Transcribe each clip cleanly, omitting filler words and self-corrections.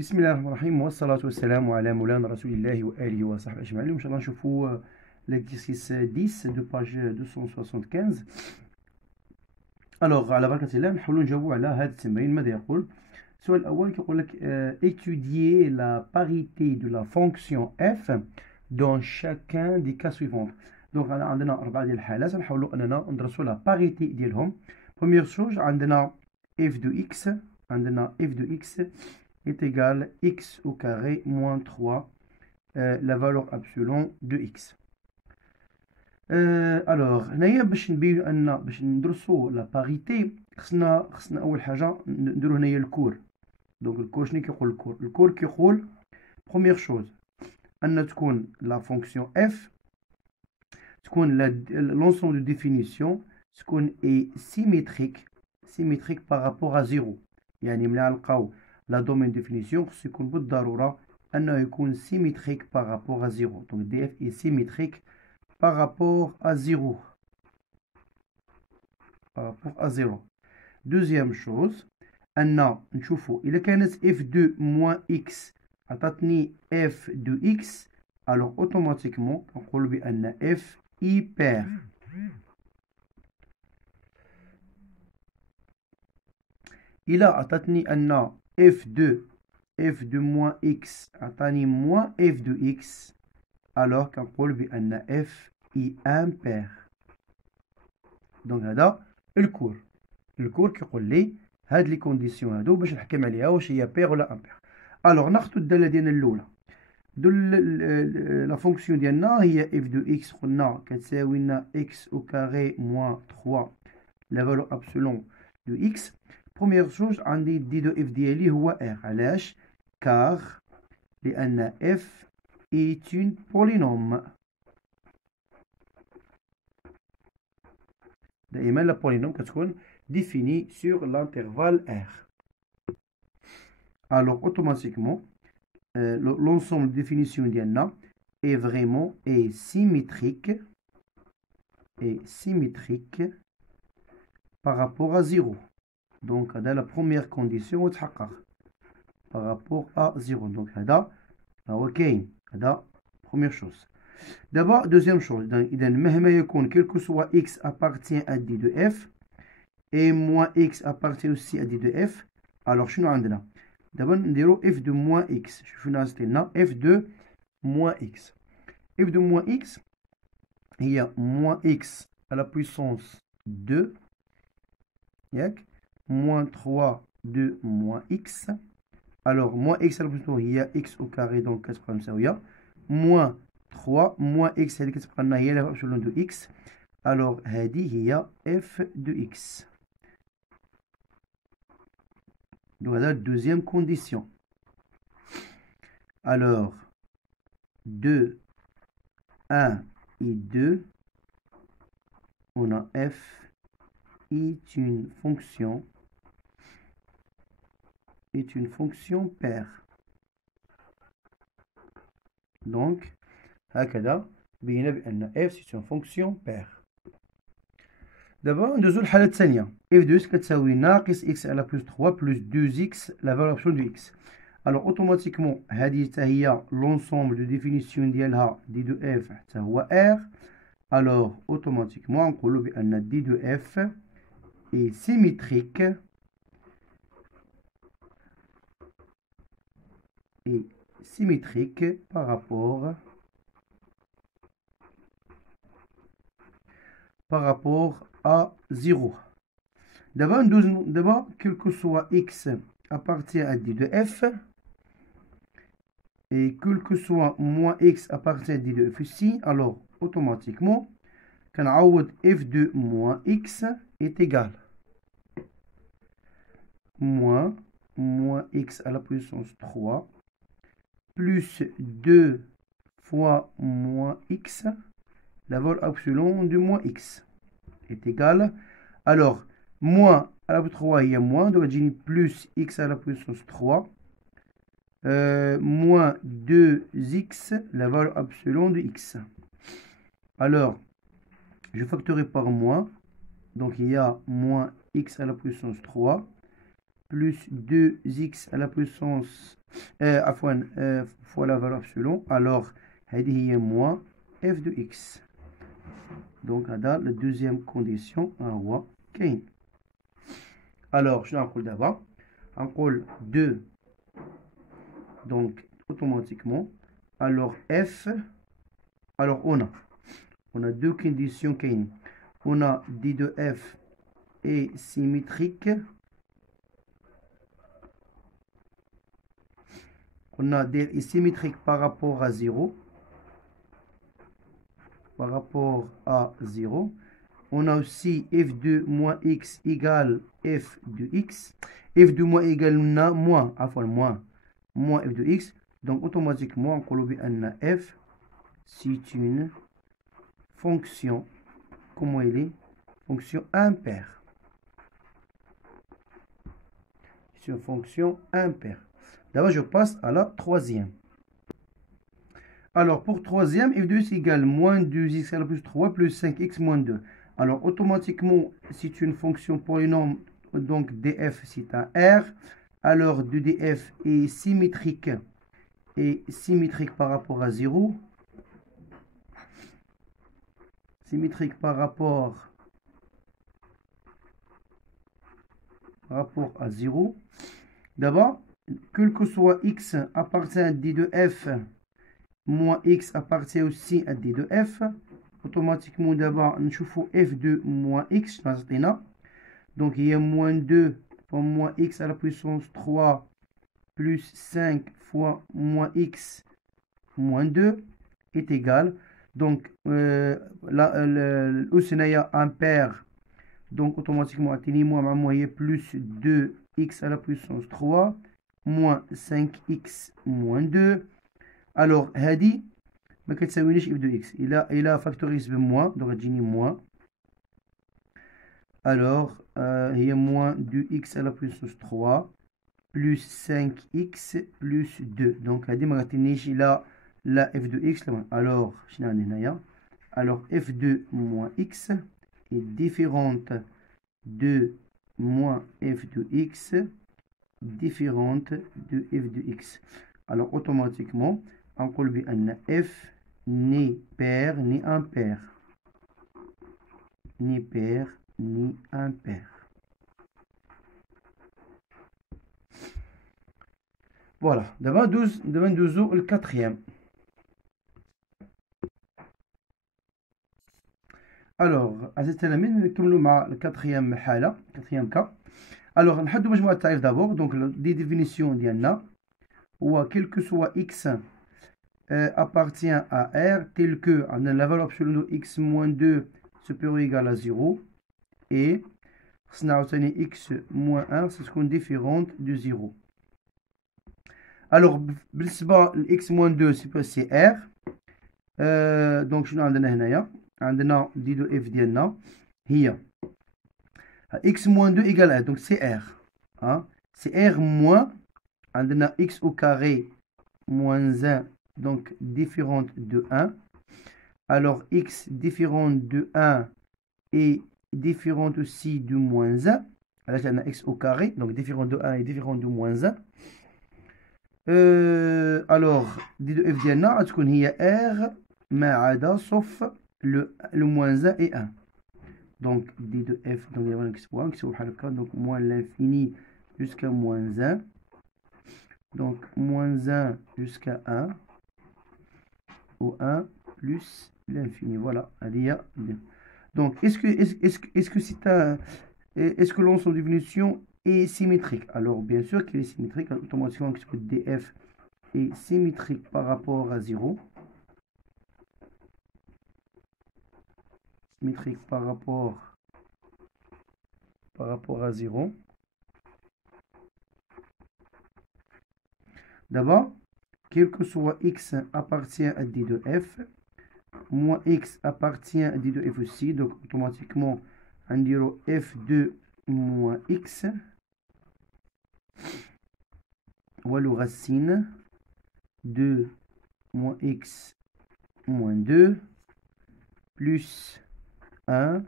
بسم الله الرحمن الرحيم والصلاة والسلام على مولانا رسول الله وآله وصحبه أجمعين. إن شاء الله نشوفوا l'exercice 10 de page 275. Alors على بركة الله نحاولوا نجاوبوا على هذا التمرين. ماذا يقول؟ السؤال الأول كيقول لك étudier la parité de la fonction f dans chacun des cas suivants. Donc عندنا أربعة ديال الحالات نحاولوا أننا ندرسوا la parité ديالهم. Première chose عندنا f de x est égal à x au carré moins 3, la valeur absolue de x. Alors, باش نبينوا ان باش ندرسوا لا باريتي خصنا اول حاجه نديروا هنايا الكور. دونك الكور شنو كيقول الكور كيقول بروميير شوز ان تكون لا فونكسيون اف تكون لونسومبل دو ديفينيسيون تكون اي سيميتريك بارابور ا زيرو. يعني ملي نلقاو la domaine définition, c'est qu'on peut darura un symétrique par rapport à 0. Donc df est symétrique par rapport à 0. Deuxième chose, il a qu'un f2 moins x عطاتني f de x, alors automatiquement on peut dire f hyper. Il a عطاتني أن f de moins x عطاني moins f de x, alors كنقول بأن f est impair. دونك هذا الكور كيقول لي هاد لي كونديسيون هادو باش نحكم عليها واش هي بير ولا امبير. الوغ ناخدو الداله ديالنا الاولى. لا فونكسيون ديالنا هي f de x قلنا كتساوي لنا x au carré moins 3 la valeur absolue de x. Première chose عندي دي دو اف ديالي هو r. علاش؟ car لأن f est une polynôme. دائما لا polynôme كتكون définie sur l'intervalle r. Alors automatiquement l'ensemble de définition ديالنا est vraiment symétrique par rapport à 0. Donc, c'est la première condition par rapport à 0. Donc, c'est la première chose. D'abord, deuxième chose, quel que soit x appartient à d de f, et moins x appartient aussi à d de f, alors, je vais d'abord, f de moins x. Je vais f de moins x. F de moins x, il y a moins x à la puissance 2. Moins 3 de moins x. Alors, moins x à la puissance, il y a x au carré, donc 4 moins 3, moins x, c'est la valeur absolue de x. Alors, il y a f de x. Donc, voilà la deuxième condition. Alors, 2, 1 et 2, on a f est une fonction paire. Donc, هكذا بينا بأن f c'est une fonction paire. D'abord, ندوزو الحالة الثانية. f de x كتساوي ناقص x على plus 3 plus 2x la valeur absolue de x. Alors, automatiquement, هذه هي l'ensemble de définition ديالها d de f حتى هو r. Alors, automatiquement, نقولو بأن d de f est symétrique par rapport à 0. D'abord, quel que soit x appartient à d de f, et quel que soit moins x appartient à d de f ici, alors automatiquement, f de moins x est égal moins x à la puissance 3 plus 2 fois moins x, la valeur absolue de moins x est égal. Alors, moins à la puissance 3, il y a moins, donc j'ai plus x à la puissance 3 moins 2x, la valeur absolue de x. Alors, je factorise par moins, donc il y a moins x à la puissance 3 plus 2x à la puissance fois la valeur epsilon. Alors, هذه هي moins f de x. Donc, هذا la deuxième condition هو كاين. Alors, je نقول d'abord, نقول 2. Donc, automatiquement, alors f, alors on a deux conditions كاين. On a d de f est symétrique. On a d est symétrique par rapport à 0. Par rapport à 0. On a aussi f2 moins x égale f de x. f2 moins égale moins f de x. Donc automatiquement, on peut dire que f, c'est une fonction, comment elle est? Fonction impaire. C'est une fonction impaire. D'abord, je passe à la troisième. Alors, pour troisième, f de x égale moins 2x à la plus 3 plus 5x moins 2. Alors, automatiquement, c'est une fonction polynôme, donc df, c'est un R. Alors, de df est symétrique par rapport à 0. Symétrique par rapport à 0. D'abord, quel que soit x appartient à d de f, moins x appartient aussi à d de f. Automatiquement, d'abord, nous cherchons f de moins x. Donc, il y a moins 2 fois moins x à la puissance 3 plus 5 fois moins x moins 2 est égal. Donc, l'ousinaya impair. Donc, automatiquement, moi, il y a plus 2x à la puissance 3 moins 5x moins 2. Alors, هذه ما كتساوينيش f de x. Il a factorisé moins, donc تجيني moins. Alors, il y a moins 2x à la puissance 3 plus 5x plus 2. Donc, هذه ما كتجينيش la f de x. Alors, alors f de moins x est différente de moins f de x, différente de f de x. Alors, automatiquement, on peut dire que f n'est pair ni impair. Ni pair ni impair. Voilà. D'abord, 12 le quatrième. Alors, à cette élément, nous le quatrième cas. Alors, on a مجموعة التعريف d'abord. Donc, les définitions ديالنا ou quel que soit x appartient à R tel que la valeur absolue de x moins 2 supérieur ou égal à 0 et x moins 1 c'est ce qu'on est différente de 0. Alors, x moins 2 c'est R. Donc, شنو عندنا هنايا؟ عندنا دي دو اف ديالنا هي x moins 2 égale 1. Donc, c'est R. C'est R moins عندنا x au carré moins 1. Donc, différente de 1. Alors, x différente de 1 et différente aussi de moins 1. Alors, on a x au carré. Donc, différente de 1 et différente de moins 1. Alors, دي دو اف ديالنا غتكون هي R ما عدا sauf le moins 1 et 1. Donc, d de f, donc il y a un exposant qui s'ouvre donc moins l'infini jusqu'à moins 1. Donc, moins 1 jusqu'à 1. Ou 1 plus l'infini. Voilà. Donc, est-ce que l'ensemble de définition est symétrique? Alors, bien sûr qu'il est symétrique. Automatiquement, df est symétrique par rapport à 0. Symétrique par rapport à 0. D'abord, quel que soit x appartient à d de f, moins x appartient à d de f aussi, donc automatiquement, on dira f de moins x, ou alors racine de moins x moins 2, plus 1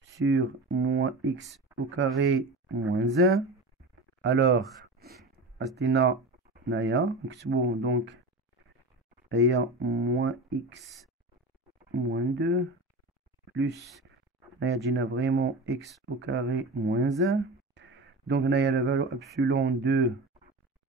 sur moins x au carré moins 1 Alors, Astina Naya, bon, donc, ayant moins x moins 2, plus, Naya Gina vraiment x au carré moins 1. Donc, Naya la valeur epsilon 2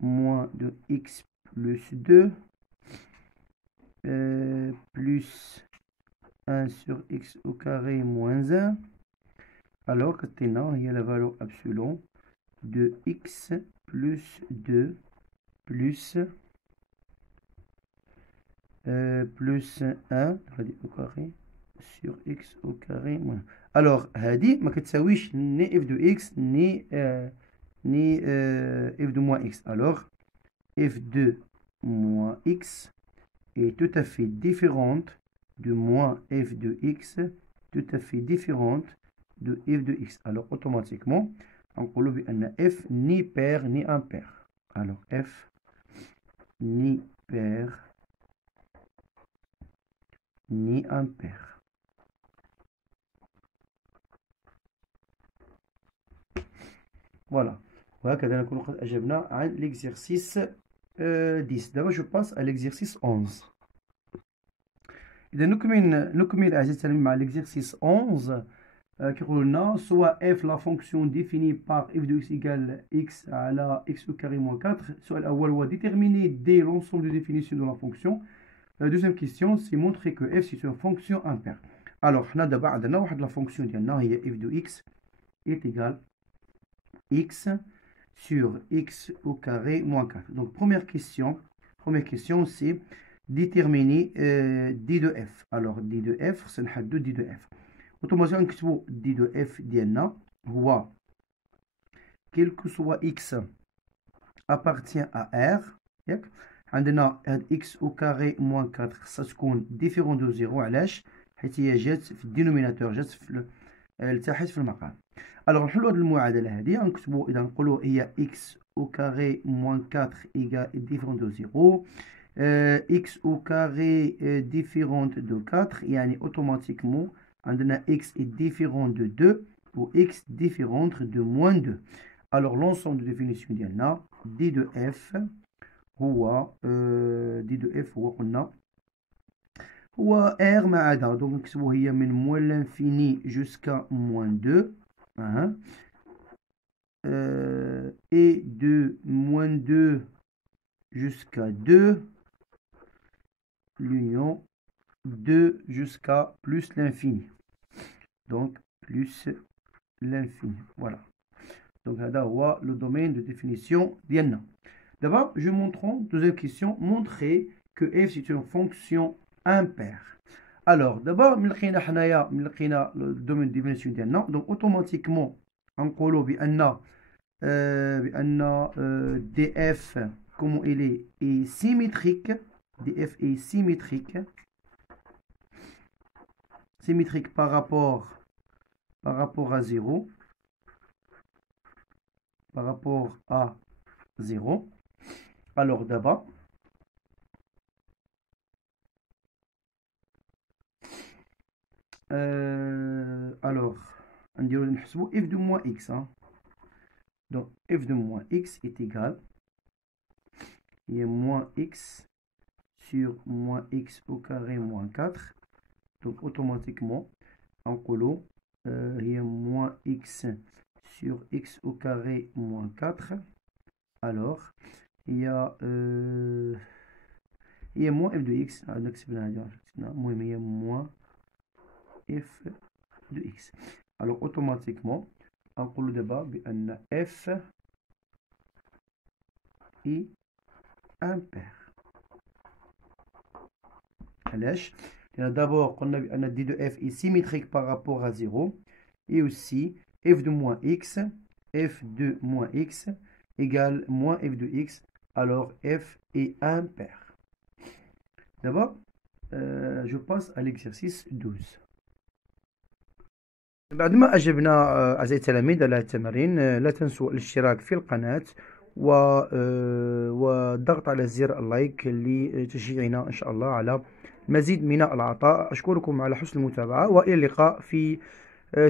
moins de x plus 2, plus 1 sur x au carré moins 1. Alors, maintenant, il y a la valeur epsilon de x plus 2 plus 1 au carré sur x au carré moins. Alors, هذه ما كتساويش ni f de x ni f de moins x. Alors, f de moins x est tout à fait différente de moins f de x, tout à fait différente de f de x. Alors, automatiquement, on peut dire f ni pair ni impair. Alors, f ni pair ni impair. Voilà. وهكذا نكون قد أجبنا عن l'exercice 10. D'abord, je passe à l'exercice 11. إذا نكمل أعزائي التلاميذ مع l'exercice 11 كيقول لنا soit f la fonction définie par f de x égale x على x au carré moins 4. السؤال الأول هو déterminer dès l'ensemble de définition de la fonction. La deuxième question, c'est montrer que f c'est une fonction impaire. Alors, حنا دابا عندنا واحد la fonction ديالنا هي f de x est égale x sur x au carré moins 4. Donc, première question c'est déterminer d de f. Alors, d de f, c'est نحددو d de f. Automatiquement, نكتبو d de f ديالنا هو quel que soit x appartient à r. ياك عندنا x au carré moins 4 خصها تكون différent de 0. علاش؟ حيت هي جات في الدينوميناتور، جات في التحت في المقام. Alors, نحلو هاد المعادلة هادي، غنكتبو إذا نقولو هي x au carré moins 4 égale différent de 0. x au carré différente de 4, يعني automatiquement عندنا x est différent de 2 ou x différente de moins 2. Alors, l'ensemble de définition ديالنا d de f هو قلنا هو r ما عدا، donc نكتبو هي من moins l'infini jusqu'à moins 2 et de moins 2 jusqu'à 2 l'union 2 jusqu'à plus l'infini, donc plus l'infini. Voilà, donc هذا هو le domaine de définition ديالنا. D'abord, je montre, deuxième question, montrer que f c'est une fonction impaire. Alors, d'abord, من لقينا le domaine de définition ديالنا، donc automatiquement نقولوا بأن df comment il est symétrique. df est symétrique par rapport à 0, par rapport à 0. Alors d'abord, alors on dirait f de moins x. Donc f de moins x est égal à moins x sur moins x au carré moins 4. Donc automatiquement, en colo, il y a moins x sur x au carré moins 4. Alors, il y a moins f de x. Il y a moins f de x. Alors, automatiquement, en colo débat, f est impair. D'abord, on a d de f est symétrique par rapport à 0. Et aussi, f de moins x égale moins f de x. Alors, f est impair. D'abord, je passe à l'exercice 12. بعدما أجبنا أعزائي التلاميذ على التمارين، لا تنسوا الاشتراك في القناة والضغط على زر اللايك لتشجيعنا إن شاء الله على المزيد من العطاء. أشكركم على حسن المتابعة، وإلى اللقاء في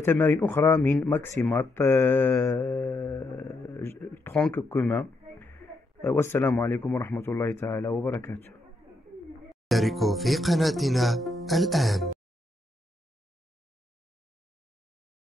تمارين أخرى من ماكسيمات francs communs. والسلام عليكم ورحمة الله تعالى وبركاته. اشتركوا في قناتنا الآن.